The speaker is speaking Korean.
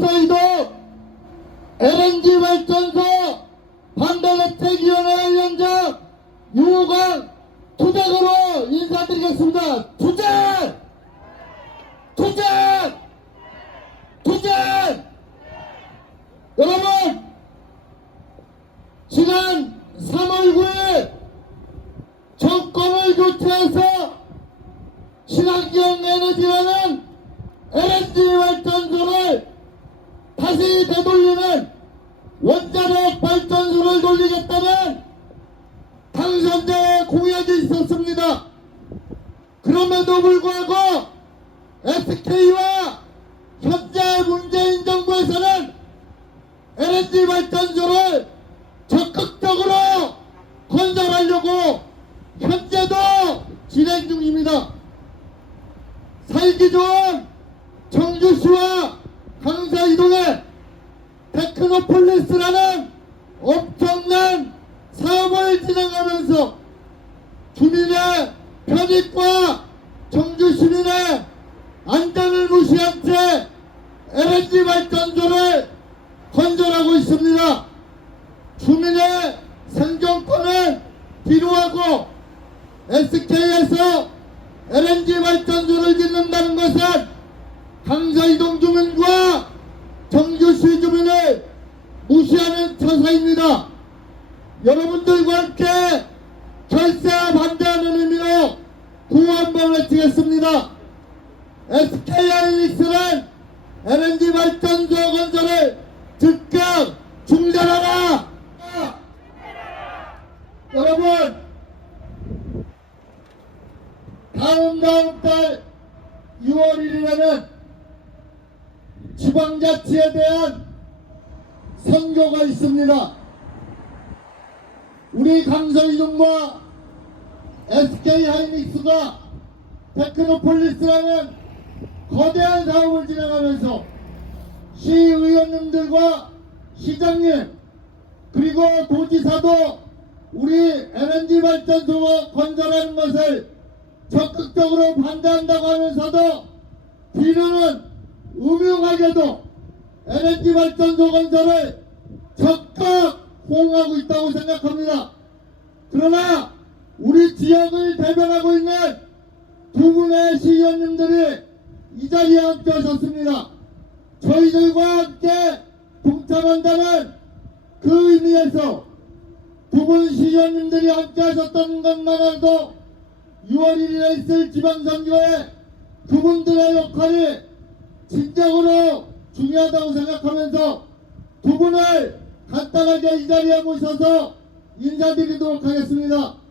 강서이도 LNG 발전소 반대대책위원회 위원장 유호광 투쟁으로 인사드리겠습니다. 투쟁! 투쟁! 투쟁! 여러분, 지난 3월 9일 정권을 교체해서 친환경 에너지라는 LNG 발전소를 다시 되돌리는 원자력 발전소를 돌리겠다는 당선자의 공약이 있었습니다. 그럼에도 불구하고 SK와 현재 문재인 정부에서는 LNG 발전소를 적극적으로 건설하려고 현재도 진행 중입니다. 살기 좋은 청주시와 강서 이동에 테크노폴리스라는 엄청난 사업을 진행하면서 주민의 편익과 청주 시민의 안전을 무시한 채 LNG 발전소를 건설하고 있습니다. 주민의 생존권을 뒤로하고 SK에서 LNG 발전소를 짓는다는 것은 강서이동 주민과 정주시 주민을 무시하는 처사입니다. 여러분들과 함께 결사 반대하는 의미로 구호 한번 외치겠습니다. SK하이닉스는 LNG 발전소 건설을 즉각 중단하라! 여러분, 다음 다음 달 6월 1일에는 지방자치에 대한 선거가 있습니다. 우리 강서이동과 SK하이닉스가 테크노폴리스라는 거대한 사업을 진행하면서 시의원님들과 시장님 그리고 도지사도 우리 LNG 발전소 건설하는 것을 적극적으로 반대한다고 하면서도 뒤로는 음흉하게도 LNG 발전소 건설을 적극 호응하고 있다고 생각합니다. 그러나 우리 지역을 대변하고 있는 두 분의 시의원님들이 이 자리에 함께 하셨습니다. 저희들과 함께 동참한다는 그 의미에서 두 분 시의원님들이 함께 하셨던 것만으로도 6월 1일에 있을 지방선거에 그분들의 역할이 진정으로 중요하다고 생각하면서 두 분을 간단하게 이 자리에 모셔서 인사드리도록 하겠습니다.